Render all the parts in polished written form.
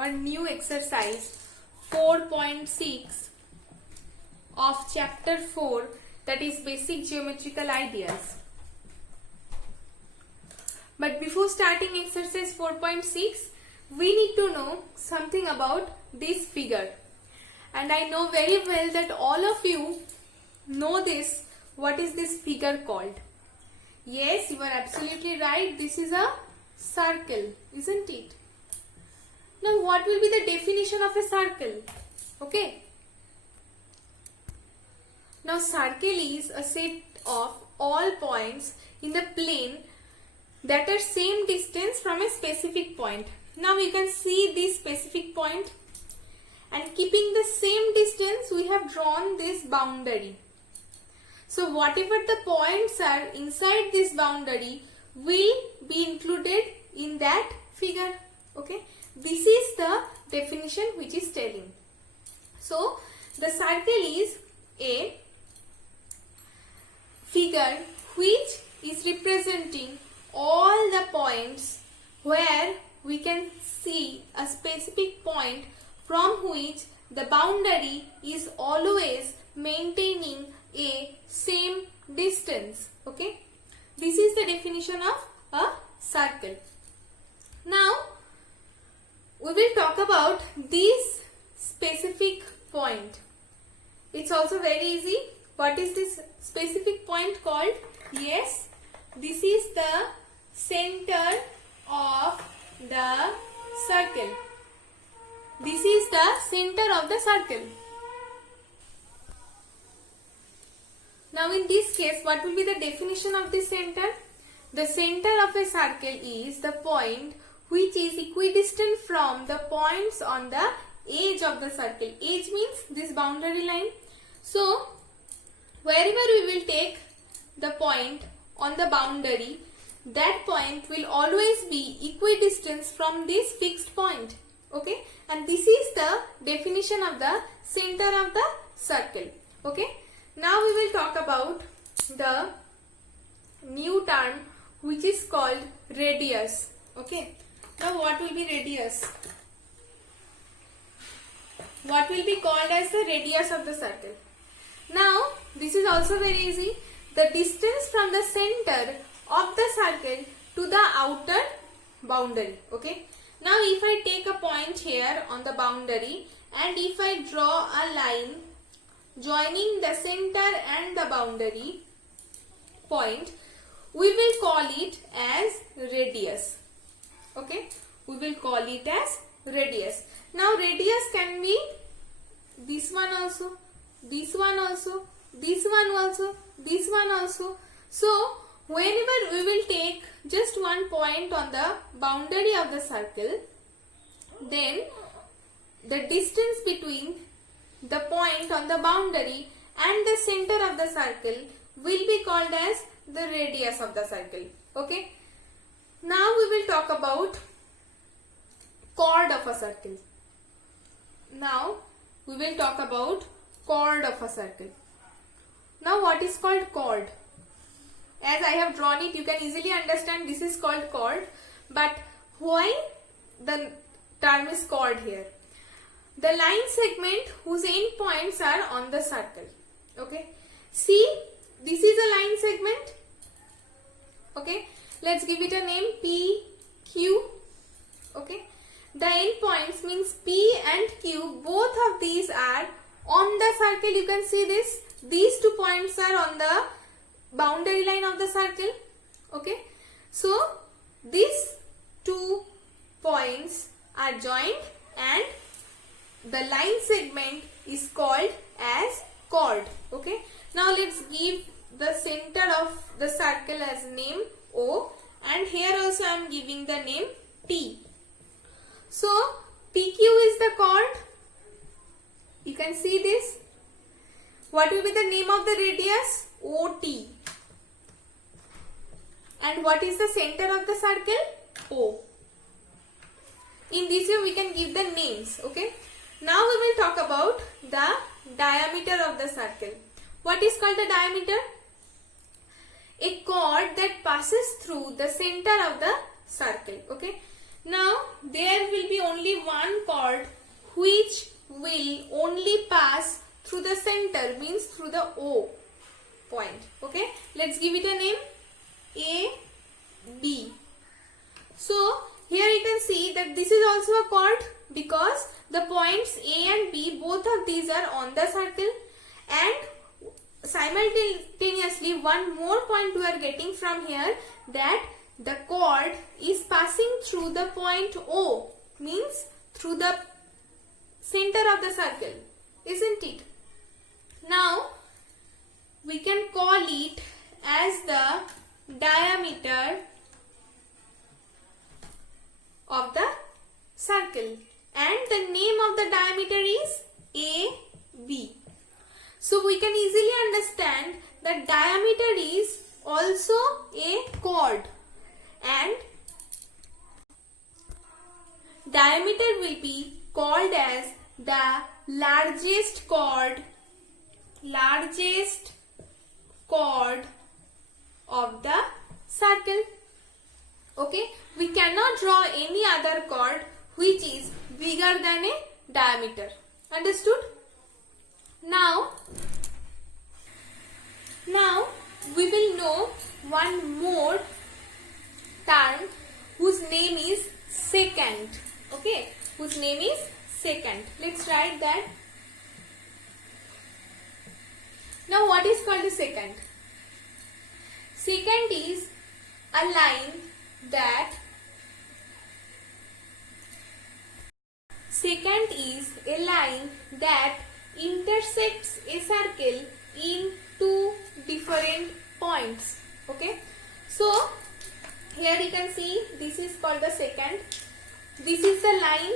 our new exercise 4.6 of chapter 4, that is basic geometrical ideas. But before starting exercise 4.6, we need to know something about this figure. And I know very well that all of you know this. What is this figure called? Yes, you are absolutely right. This is a circle, isn't it? Now, what will be the definition of a circle? Okay. Now, circle is a set of all points in the plane that are same distance from a specific point. Now, you can see this specific point, and keeping the same distance, we have drawn this boundary. So, whatever the points are inside this boundary will be included in that figure. Okay. This is the definition which is telling. So, the circle is a figure which is representing all the points where we can see a specific point from which the boundary is always maintaining a same distance. Okay, this is the definition of a circle. Now, we will talk about this specific point. It's also very easy. What is this specific point called? Yes, this is the center of the circle. This is the center of the circle. Now, in this case, what will be the definition of the center? The center of a circle is the point which is equidistant from the points on the edge of the circle. Edge means this boundary line. So, wherever we will take the point on the boundary, that point will always be equidistant from this fixed point. Okay, and this is the definition of the center of the circle. Okay, now we will talk about the new term which is called radius. Okay, now what will be radius? What will be called as the radius of the circle? Now, this is also very easy. The distance from the center of the circle to the outer boundary. Okay. Now, if I take a point here on the boundary and if I draw a line joining the center and the boundary point, we will call it as radius. Okay. We will call it as radius. Now, radius can be this one also, this one also, this one also, this one also. So, whenever we will take just one point on the boundary of the circle, then the distance between the point on the boundary and the center of the circle will be called as the radius of the circle. Okay. Now we will talk about chord of a circle. Now we will talk about chord of a circle. Now what is called chord? As I have drawn it, you can easily understand this is called chord. But why the term is chord here? The line segment whose end points are on the circle. Okay. See, this is a line segment. Okay. Let's give it a name P, Q. Okay. The end points means P and Q. Both of these are on the circle. You can see this. These 2 points are on the boundary line of the circle. Okay. So, these 2 points are joined and the line segment is called as chord. Okay. Now, let's give the center of the circle as name O, and here also I am giving the name T. So, PQ is the chord. You can see this. What will be the name of the radius? OT. And what is the center of the circle? O. In this way we can give the names. Okay. Now we will talk about the diameter of the circle. What is called the diameter? A chord that passes through the center of the circle. Okay. Now there will be only one chord which will only pass through the center, means through the O point. Okay, let's give it a name, A, B. So here you can see that this is also a chord because the points A and B, both of these are on the circle, and simultaneously one more point we are getting from here, that the chord is passing through the point O, means through the center of the circle, isn't it? Now we can call it as the diameter of the circle, and the name of the diameter is AB. So we can easily understand that diameter is also a chord, and diameter will be called as the largest chord of the circle. Okay, we cannot draw any other chord which is bigger than a diameter. Understood? Now we will know one more term whose name is secant. Okay, whose name is secant. Let's write that. Now what is called a secant? Secant is a line that intersects a circle in two different points. Okay, so here you can see this is called the secant. This is the line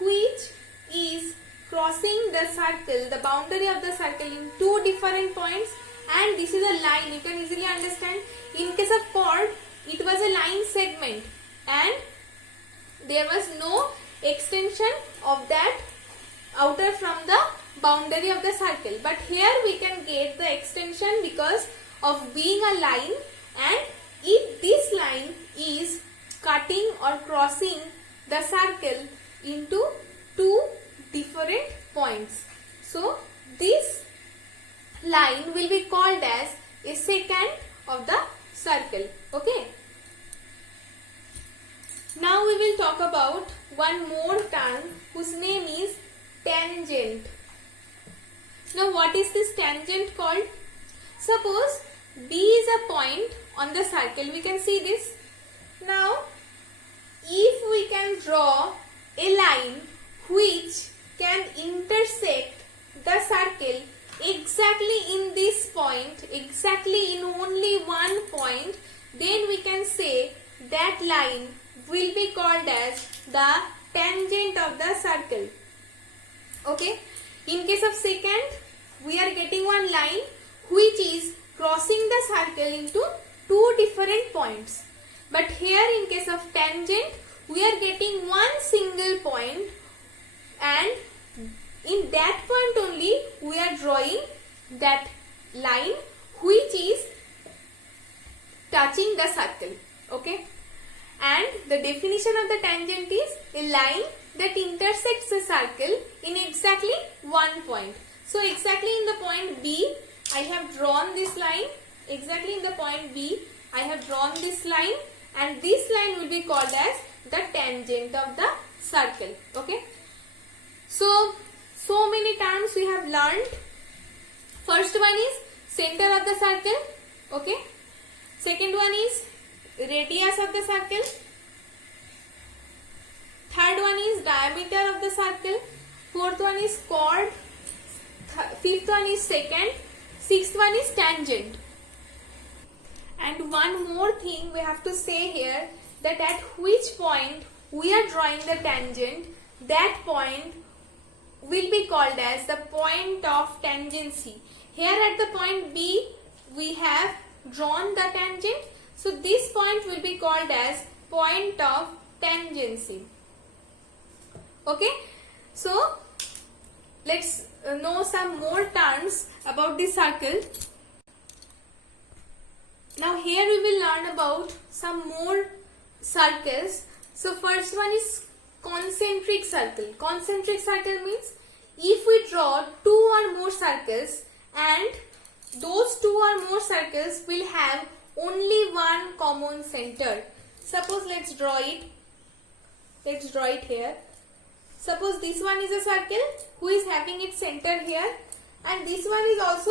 which is crossing the circle, the boundary of the circle in two different points, and this is a line. You can easily understand. In case of chord, it was a line segment and there was no extension of that outer from the boundary of the circle, but here we can get the extension because of being a line, and if this line is cutting or crossing the circle into two different points, so this line will be called as a secant of the circle. Okay, now we will talk about one more term whose name is tangent. Now what is this tangent called? Suppose B is a point on the circle. We can see this. Now if we can draw a line which can intersect the circle exactly in this point, exactly in only one point, then we can say that line will be called as the tangent of the circle. Okay, in case of secant, we are getting one line which is crossing the circle into two different points, but here in case of tangent, we are getting one single point, and in that point only we are drawing that line which is touching the circle. Okay, and the definition of the tangent is a line that intersects a circle in exactly one point. So exactly in the point B, I have drawn this line. Exactly in the point B, I have drawn this line, and this line will be called as the tangent of the circle. Okay, so many terms we have learned. First one is center of the circle. Okay, second one is radius of the circle. Third one is diameter of the circle. Fourth one is chord. Fifth one is secant. Sixth one is tangent. And one more thing we have to say here, that at which point we are drawing the tangent, that point will be called as the point of tangency. Here at the point B, we have drawn the tangent. So this point will be called as point of tangency. Okay, so let's know some more terms about the circle. Now here we will learn about some more circles So first one is concentric circle. Concentric circle means if we draw two or more circles and those two or more circles will have only one common center. Suppose let's draw it. Let's draw it here. Suppose this one is a circle who is having its center here, and this one is also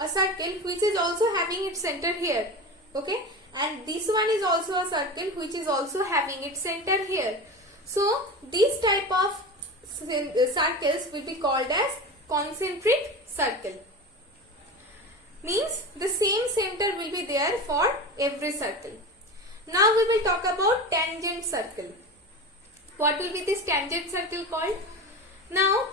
a circle which is also having its center here. Okay, and this one is also a circle which is also having its center here. So this type of circles will be called as concentric circle. Means the same center will be there for every circle. Now we will talk about tangent circle. What will be this tangent circle called? Now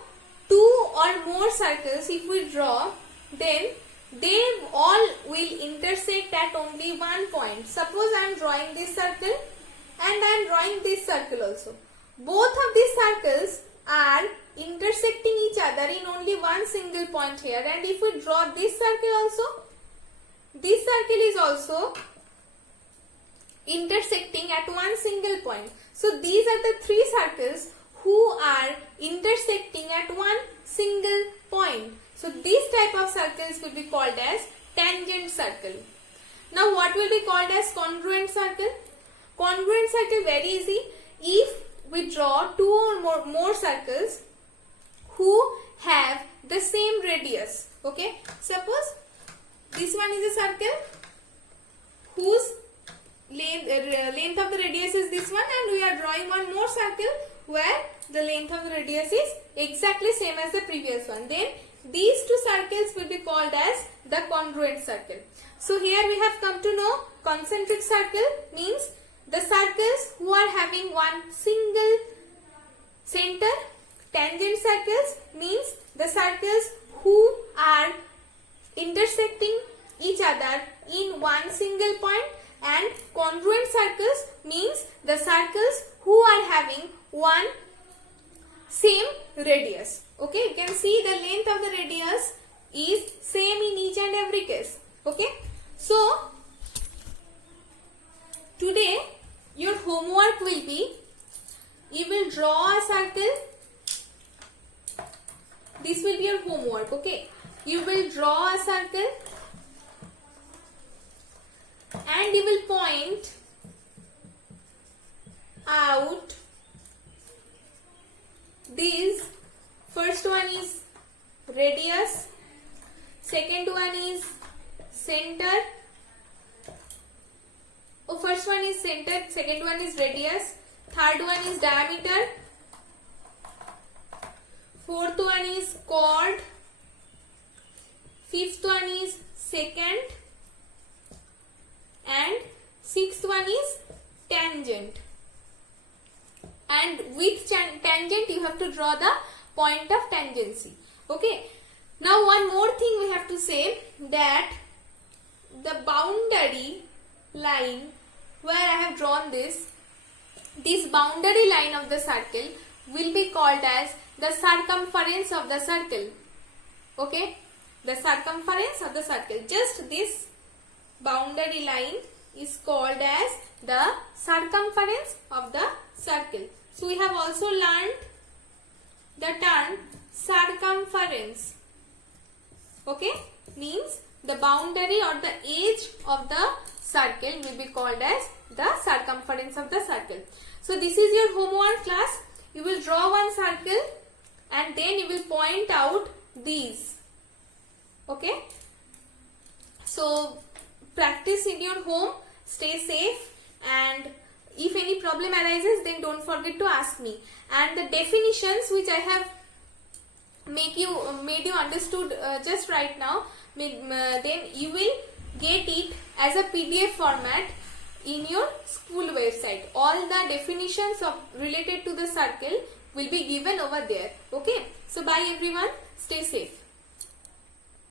two or more circles if we draw, then they all will intersect at only one point. Suppose I am drawing this circle and I am drawing this circle also. Both of these circles are intersecting each other in only one single point here, and if we draw this circle also, this circle is also intersecting at one single point. So these are the three circles who are intersecting at one single point. So these type of circles will be called as tangent circle. Now what will be called as congruent circle? Congruent circle, very easy. If we draw two or more circles who have the same radius. Okay, suppose this one is a circle whose length of the radius is this one, and we are drawing one more circle where the length of the radius is exactly same as the previous one. Then these two circles will be called as the congruent circle. So here we have come to know concentric circle means the circles who are having one single center. Tangent circles means the circles who are intersecting each other in one single point, and congruent circles means the circles who are having one same radius. Okay, you can see the length of the radius is same in each and every case. Okay, so today your homework will be, you will draw a circle. This will be your homework. Okay, you will draw a circle and you will point out these. First one is radius, second one is center. First one is center, second one is radius, third one is diameter, fourth one is chord, fifth one is secant, and sixth one is tangent. And with tangent you have to draw the point of tangency. Okay. Now one more thing we have to say, that the boundary line where I have drawn this boundary line of the circle will be called as the circumference of the circle. Okay, the circumference of the circle. Just this boundary line is called as the circumference of the circle. So we have also learned the term circumference. Okay, means the boundary or the edge of the circle will be called as the circumference of the circle. So this is your homework class. You will draw one circle and then you will point out these. Okay. So practice in your home. Stay safe, and if any problem arises, then don't forget to ask me. And the definitions which I have made you understood just right now, then you will get it as a PDF format in your school website. All the definitions related to the circle will be given over there. Okay. So bye everyone. Stay safe.